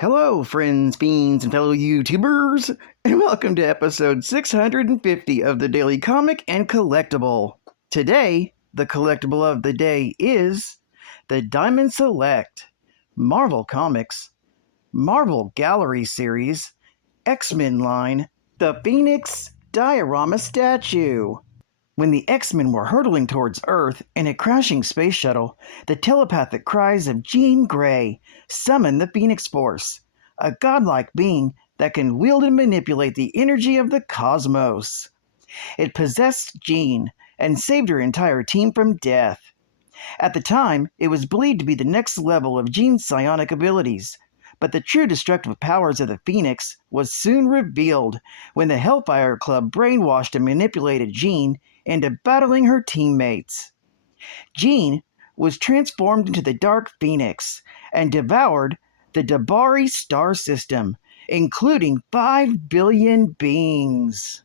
Hello, friends, fiends, and fellow YouTubers, and welcome to episode 650 of the Daily Comic and Collectible. Today, the collectible of the day is the Diamond Select Marvel Comics Marvel Gallery Series XMen line, the Phoenix Diorama Statue. When the X-Men were hurtling towards Earth in a crashing space shuttle, the telepathic cries of Jean Grey summoned the Phoenix Force, a godlike being that can wield and manipulate the energy of the cosmos. It possessed Jean and saved her entire team from death. At the time, it was believed to be the next level of Jean's psionic abilities, but the true destructive powers of the Phoenix was soon revealed when the Hellfire Club brainwashed and manipulated Jean into battling her teammates. Jean was transformed into the Dark Phoenix and devoured the Dabari star system, including 5 billion beings.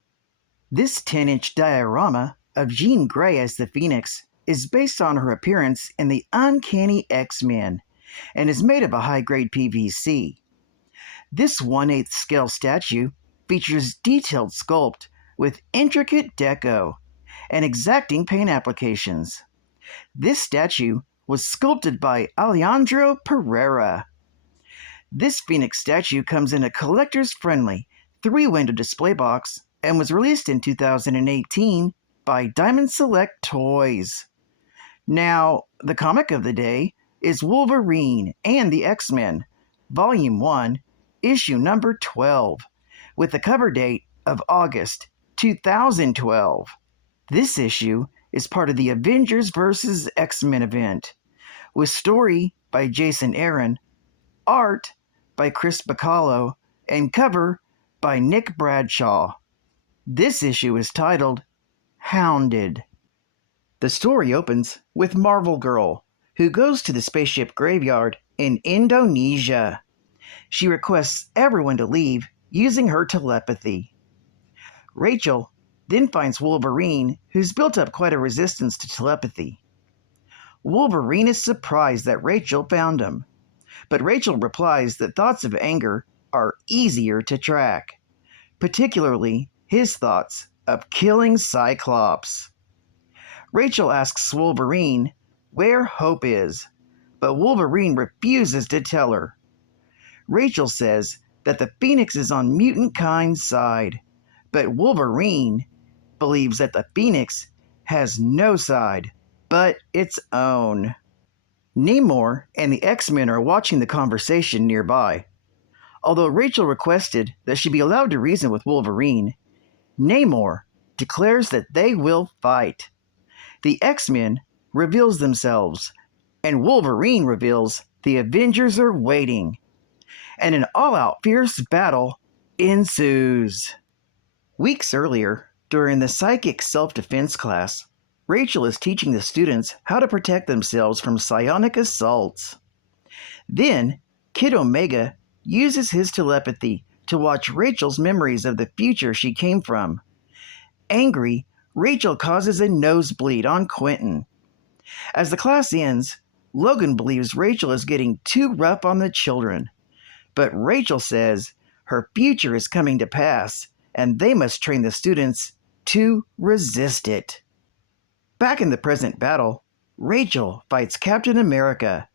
This 10-inch diorama of Jean Grey as the Phoenix is based on her appearance in the Uncanny X-Men and is made of a high-grade PVC. This 1/8 scale statue features detailed sculpt with intricate deco and exacting paint applications. This statue was sculpted by Alejandro Pereira. This Phoenix statue comes in a collector's-friendly 3-window display box and was released in 2018 by Diamond Select Toys. Now, the comic of the day is Wolverine and the X-Men, Volume 1, Issue number 12, with the cover date of August 2012. This issue is part of the Avengers vs. X-Men event, with story by Jason Aaron, art by Chris Bacallo, and cover by Nick Bradshaw. This issue is titled Hounded. The story opens with Marvel Girl, who goes to the spaceship graveyard in Indonesia. She requests everyone to leave using her telepathy. Rachel then finds Wolverine, who's built up quite a resistance to telepathy. Wolverine is surprised that Rachel found him, but Rachel replies that thoughts of anger are easier to track, particularly his thoughts of killing Cyclops. Rachel asks Wolverine where Hope is, but Wolverine refuses to tell her. Rachel says that the Phoenix is on mutant kind's side, but Wolverine believes that the Phoenix has no side but its own. Namor and the X-Men are watching the conversation nearby. Although Rachel requested that she be allowed to reason with Wolverine, Namor declares that they will fight. The X-Men reveals themselves, and Wolverine reveals the Avengers are waiting, and an all-out fierce battle ensues. Weeks earlier, during the psychic self-defense class, Rachel is teaching the students how to protect themselves from psionic assaults. Then, Kid Omega uses his telepathy to watch Rachel's memories of the future she came from. Angry, Rachel causes a nosebleed on Quentin. As the class ends, Logan believes Rachel is getting too rough on the children, but Rachel says her future is coming to pass and they must train the students to resist it. Back in the present battle, Rachel fights Captain America,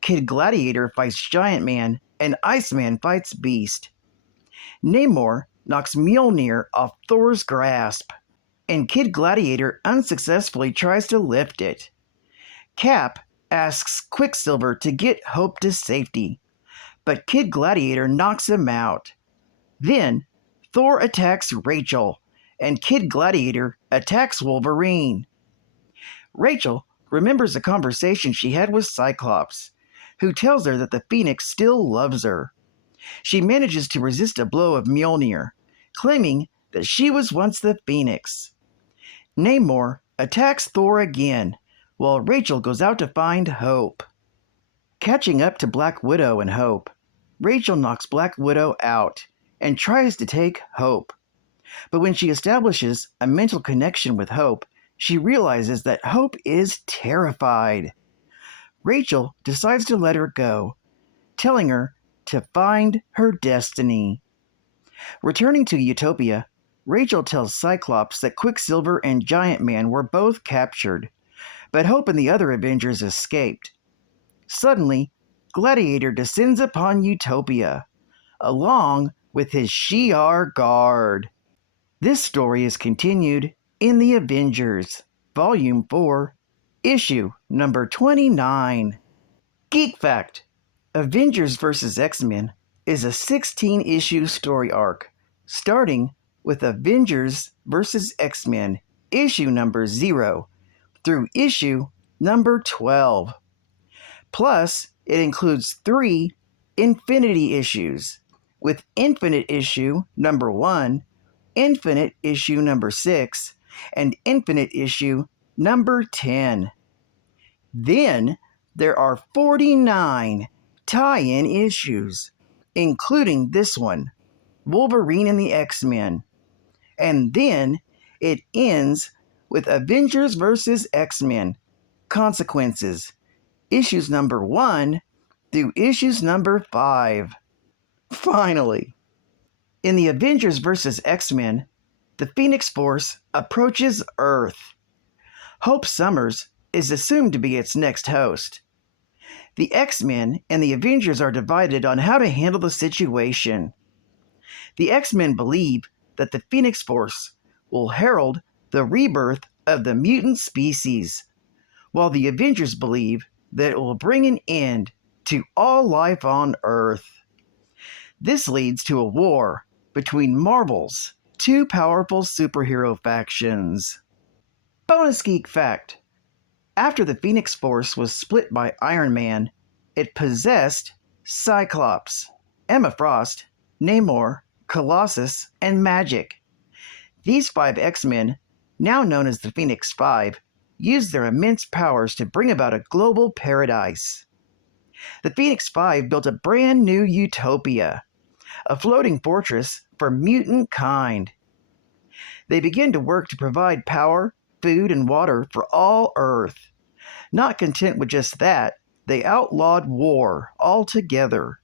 Kid Gladiator fights Giant Man, and Iceman fights Beast. Namor knocks Mjolnir off Thor's grasp, and Kid Gladiator unsuccessfully tries to lift it. Cap asks Quicksilver to get Hope to safety, but Kid Gladiator knocks him out. Then, Thor attacks Rachel, and Kid Gladiator attacks Wolverine. Rachel remembers a conversation she had with Cyclops, who tells her that the Phoenix still loves her. She manages to resist a blow of Mjolnir, claiming that she was once the Phoenix. Namor attacks Thor again, while Rachel goes out to find Hope. Catching up to Black Widow and Hope, Rachel knocks Black Widow out and tries to take Hope. But when she establishes a mental connection with Hope, she realizes that Hope is terrified. Rachel decides to let her go, telling her to find her destiny. Returning to Utopia, Rachel tells Cyclops that Quicksilver and Giant Man were both captured, but Hope and the other Avengers escaped. Suddenly, Gladiator descends upon Utopia, along with his Shi'ar guard. This story is continued in the Avengers, Volume 4, Issue number 29. Geek Fact: Avengers vs. X-Men is a 16-issue story arc, starting with Avengers vs. X-Men, issue number 0, through issue number 12. Plus, it includes 3 Infinity issues, with Infinite issue number 1, Infinite issue number 6, and Infinite issue number 10. Then, there are 49 tie-in issues, including this one, Wolverine and the X-Men. And then, it ends with Avengers vs. X-Men, Consequences, issues number 1 through issues number 5. Finally, in the Avengers vs. X-Men, the Phoenix Force approaches Earth. Hope Summers is assumed to be its next host. The X-Men and the Avengers are divided on how to handle the situation. The X-Men believe that the Phoenix Force will herald the rebirth of the mutant species, while the Avengers believe that it will bring an end to all life on Earth. This leads to a war between Marvel's 2 powerful superhero factions. Bonus Geek Fact: after the Phoenix Force was split by Iron Man, it possessed Cyclops, Emma Frost, Namor, Colossus, and Magik. These 5 X-Men, now known as the Phoenix Five, used their immense powers to bring about a global paradise. The Phoenix Five built a brand new utopia, a floating fortress for mutant kind. They began to work to provide power, food, and water for all Earth. Not content with just that, they outlawed war altogether.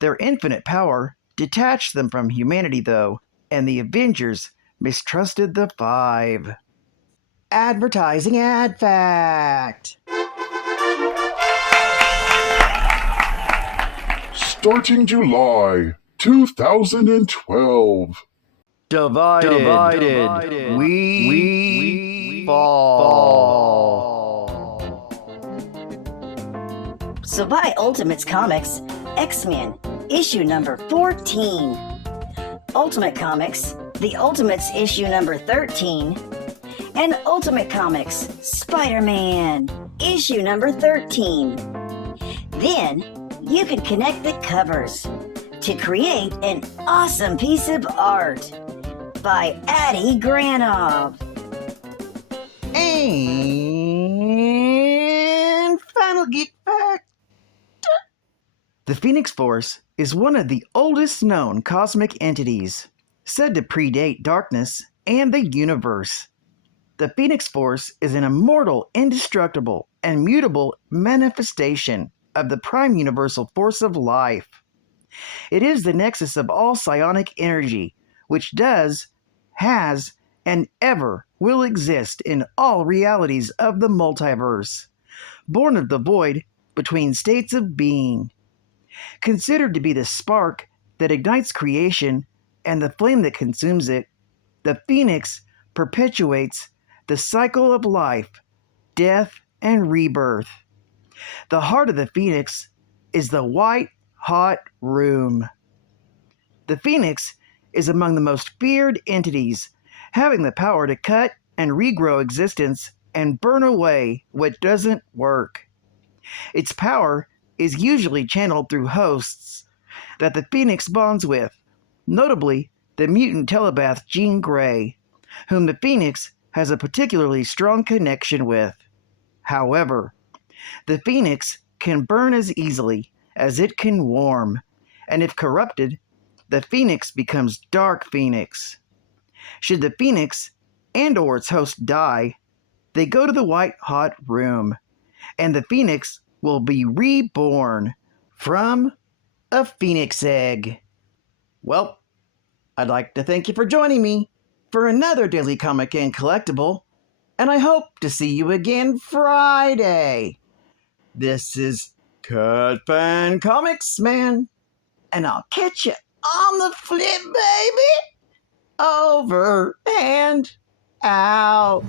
Their infinite power detached them from humanity, though, and the Avengers mistrusted the Five. Advertising Ad Fact. Starting July 2012. Divided. We fall. So buy Ultimates Comics, X-Men, issue number 14. Ultimate Comics, The Ultimates issue number 13. And Ultimate Comics, Spider-Man, issue number 13. Then, you can connect the covers to create an awesome piece of art by Addie Granov. And final Geek Fact. The Phoenix Force is one of the oldest known cosmic entities, said to predate darkness and the universe. The Phoenix Force is an immortal, indestructible, and mutable manifestation of the prime universal force of life. It is the nexus of all psionic energy, which does, has, and ever will exist in all realities of the multiverse, born of the void between states of being. Considered to be the spark that ignites creation and the flame that consumes it, the Phoenix perpetuates the cycle of life, death, and rebirth. The heart of the Phoenix is the white hot room. The Phoenix is among the most feared entities, having the power to cut and regrow existence and burn away what doesn't work. Its power is usually channeled through hosts that the Phoenix bonds with, notably the mutant telepath Jean Grey, whom the Phoenix has a particularly strong connection with. However, the Phoenix can burn as easily as it can warm, and if corrupted, the Phoenix becomes Dark Phoenix. Should the Phoenix and or its host die, they go to the white hot room, and the Phoenix will be reborn from a phoenix egg. Well, I'd like to thank you for joining me for another Daily Comic and Collectible, and I hope to see you again Friday. This is Cut Fan Comics, man, and I'll catch you on the flip, baby. Over and out.